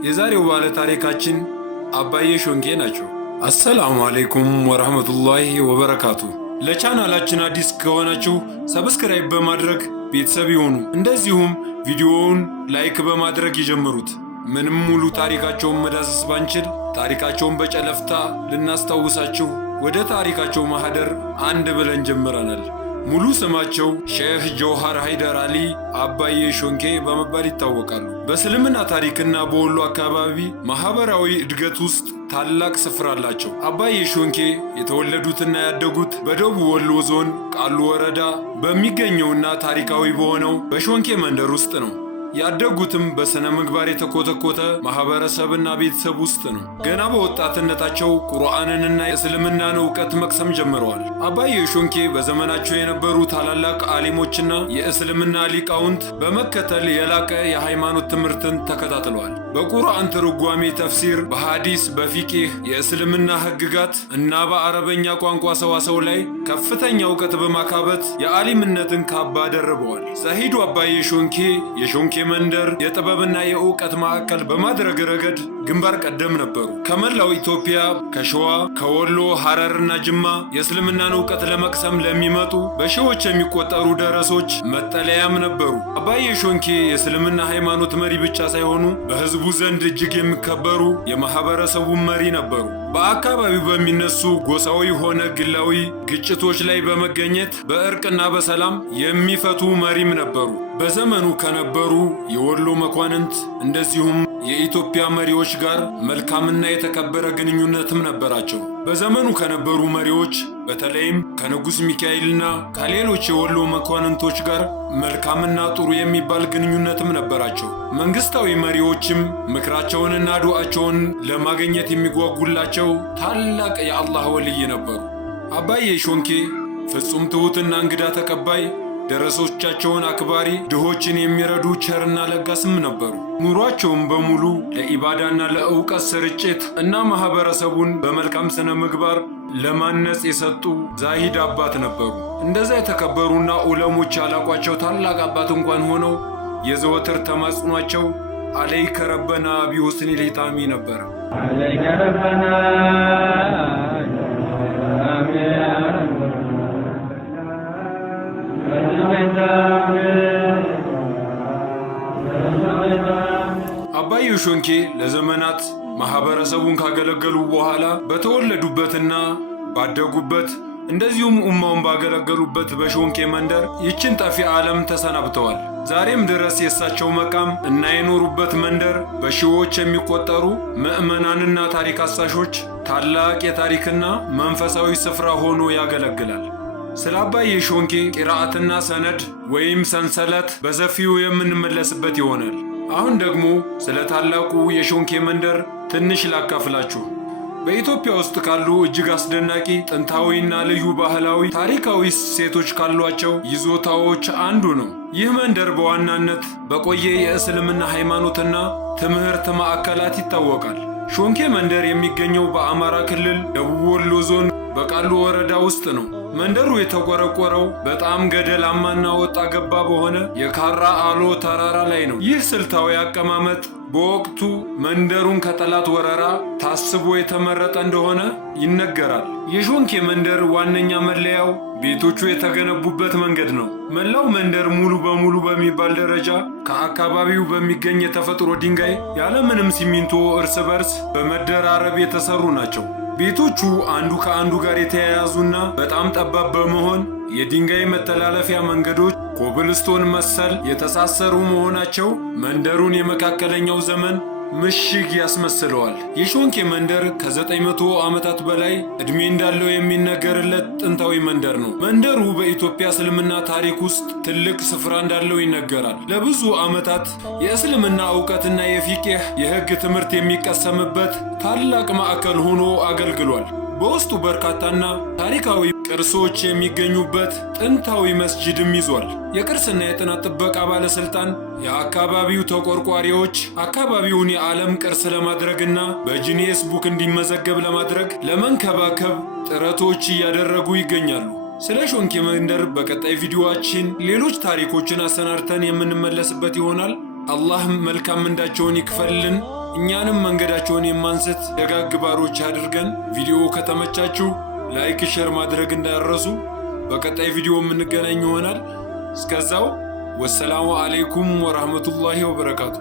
የዛሬው ባለ ታሪካችን አባዬ ሾንኬ ናቸው። አሰላሙ አለይኩም ወራህመቱላሂ ወበረካቱ። ለቻናላችን አዲስ ከሆናችሁ ሰብስክራይብ በማድረግ ቤተሰብ ይሁኑ። እንደዚሁም ቪዲዮውን ላይክ በማድረግ ይጀምሩት። ምንም ሙሉ ታሪካቸውን መዳሰስ ባንችል ታሪካቸውን በጨለፍታ ልናስታውሳችሁ ወደ ታሪካቸው ማህደር አንድ ብለን ጀምረናል። ሙሉ ስማቸው ሼህ ጀውሃር ሃይደር አሊ አባዬ ሾንኬ በመባል ይታወቃሉ። በእስልምና ታሪክና በወሎ አካባቢ ማህበራዊ እድገት ውስጥ ታላቅ ስፍራ አላቸው። አባዬ ሾንኬ የተወለዱትና ያደጉት በደቡብ ወሎ ዞን ቃሉ ወረዳ በሚገኘውና ታሪካዊ በሆነው በሾንኬ መንደር ውስጥ ነው። ያደጉትም በስነ ምግባር የተኮተኮተ ማህበረሰብና ቤተሰብ ውስጥ ነው። ገና በወጣትነታቸው ቁርአንንና የእስልምናን እውቀት መቅሰም ጀምረዋል። አባዬ ሾንኬ በዘመናቸው የነበሩ ታላላቅ አሊሞችና የእስልምና ሊቃውንት በመከተል የላቀ የሃይማኖት ትምህርትን ተከታትለዋል። በቁርአን ትርጓሜ፣ ተፍሲር፣ በሐዲስ፣ በፊቂህ፣ የእስልምና ህግጋት እና በአረበኛ ቋንቋ ሰዋሰው ላይ ከፍተኛ እውቀት በማካበት የአሊምነትን ካባ ደርበዋል። ዛሂዱ አባዬ ሾንኬ የሾንኬ መንደር የጥበብና የእውቀት ማዕከል በማድረግ ረገድ ግንባር ቀደም ነበሩ። ከመላው ኢትዮጵያ ከሸዋ፣ ከወሎ፣ ሐረርና ጅማ የእስልምናን እውቀት ለመቅሰም ለሚመጡ በሺዎች የሚቆጠሩ ደረሶች መጠለያም ነበሩ። አባዬ ሾንኬ የእስልምና ሃይማኖት መሪ ብቻ ሳይሆኑ በህዝቡ ዘንድ እጅግ የሚከበሩ የማህበረሰቡ መሪ ነበሩ። በአካባቢው በሚነሱ ጎሳዊ ሆነ ግላዊ ግጭቶች ላይ በመገኘት በእርቅና በሰላም የሚፈቱ መሪም ነበሩ። በዘመኑ ከነበሩ የወሎ መኳንንት እንደዚሁም የኢትዮጵያ መሪዎች ጋር መልካምና የተከበረ ግንኙነትም ነበራቸው። በዘመኑ ከነበሩ መሪዎች በተለይም ከንጉሥ ሚካኤልና ከሌሎች የወሎ መኳንንቶች ጋር መልካምና ጥሩ የሚባል ግንኙነትም ነበራቸው። መንግስታዊ መሪዎችም ምክራቸውንና ዱዓቸውን ለማግኘት የሚጓጉላቸው ታላቅ የአላህ ወልይ ነበሩ። አባዬ ሾንኬ ፍጹም ትሑትና እንግዳ ተቀባይ፣ ደረሶቻቸውን አክባሪ፣ ድሆችን የሚረዱ ቸርና ለጋስም ነበሩ። ኑሯቸውም በሙሉ ለኢባዳና ለእውቀት ስርጭት እና ማህበረሰቡን በመልካም ስነ ምግባር ለማነጽ የሰጡ ዛሂድ አባት ነበሩ። እንደዛ የተከበሩና ዑለሞች ያላቋቸው ታላቅ አባት እንኳን ሆነው የዘወትር ተማጽኗቸው አለይከ ረበና ቢሁስኒ ሊጣሚ ነበረ። አለይከ ረበና አባዬ ሾንኬ ለዘመናት ማህበረሰቡን ካገለገሉ በኋላ በተወለዱበትና ባደጉበት እንደዚሁም ኡማውን ባገለገሉበት በሾንኬ መንደር ይችን ጠፊ ዓለም ተሰናብተዋል። ዛሬም ድረስ የእሳቸው መቃም እና የኖሩበት መንደር በሺዎች የሚቆጠሩ ምዕመናንና ታሪክ አሳሾች ታላቅ የታሪክና መንፈሳዊ ስፍራ ሆኖ ያገለግላል። ስለ አባዬ ሾንኬ ቂራአትና ሰነድ ወይም ሰንሰለት በሰፊው የምንመለስበት ይሆናል። አሁን ደግሞ ስለ ታላቁ የሾንኬ መንደር ትንሽ ላካፍላችሁ። በኢትዮጵያ ውስጥ ካሉ እጅግ አስደናቂ ጥንታዊና ልዩ ባህላዊ ታሪካዊ እሴቶች ካሏቸው ይዞታዎች አንዱ ነው። ይህ መንደር በዋናነት በቆየ የእስልምና ሃይማኖትና ትምህርት ማዕከላት ይታወቃል። ሾንኬ መንደር የሚገኘው በአማራ ክልል ደቡብ ወሎ ዞን በቃሉ ወረዳ ውስጥ ነው። መንደሩ የተቆረቆረው በጣም ገደላማና ወጣ ገባ በሆነ የካራ አሎ ተራራ ላይ ነው። ይህ ስልታዊ አቀማመጥ በወቅቱ መንደሩን ከጠላት ወረራ ታስቦ የተመረጠ እንደሆነ ይነገራል። የሾንኬ መንደር ዋነኛ መለያው ቤቶቹ የተገነቡበት መንገድ ነው። መላው መንደር ሙሉ በሙሉ በሚባል ደረጃ ከአካባቢው በሚገኝ የተፈጥሮ ድንጋይ ያለምንም ሲሚንቶ እርስ በርስ በመደራረብ የተሰሩ ናቸው። ቤቶቹ አንዱ ከአንዱ ጋር የተያያዙና በጣም ጠባብ በመሆን የድንጋይ መተላለፊያ መንገዶች ኮብልስቶን መሰል የተሳሰሩ መሆናቸው መንደሩን የመካከለኛው ዘመን ምሽግ ያስመስለዋል። የሾንኬ መንደር ከ900 ዓመታት በላይ ዕድሜ እንዳለው የሚነገርለት ጥንታዊ መንደር ነው። መንደሩ በኢትዮጵያ እስልምና ታሪክ ውስጥ ትልቅ ስፍራ እንዳለው ይነገራል። ለብዙ ዓመታት የእስልምና ዕውቀትና የፊቅህ የሕግ ትምህርት የሚቀሰምበት ታላቅ ማዕከል ሆኖ አገልግሏል። በውስጡ በርካታና ታሪካዊ ቅርሶች የሚገኙበት ጥንታዊ መስጂድም ይዟል። የቅርስና የጥናት ጥበቃ ባለስልጣን የአካባቢው ተቆርቋሪዎች አካባቢውን የዓለም ቅርስ ለማድረግና በጂኒየስ ቡክ እንዲመዘገብ ለማድረግ ለመንከባከብ ጥረቶች እያደረጉ ይገኛሉ። ስለ ሾንኬ መንደር በቀጣይ ቪዲዮአችን ሌሎች ታሪኮችን አሰናድተን የምንመለስበት ይሆናል። አላህ መልካም ምንዳቸውን ይክፈልልን። እኛንም መንገዳቸውን የማንስት ደጋግ ባሮች አድርገን። ቪዲዮ ከተመቻችሁ ላይክ፣ ሼር ማድረግ እንዳይረሱ። በቀጣይ ቪዲዮ የምንገናኝ ይሆናል። እስከዛው ወሰላሙ አሌይኩም ወራህመቱላሂ ወበረካቱ።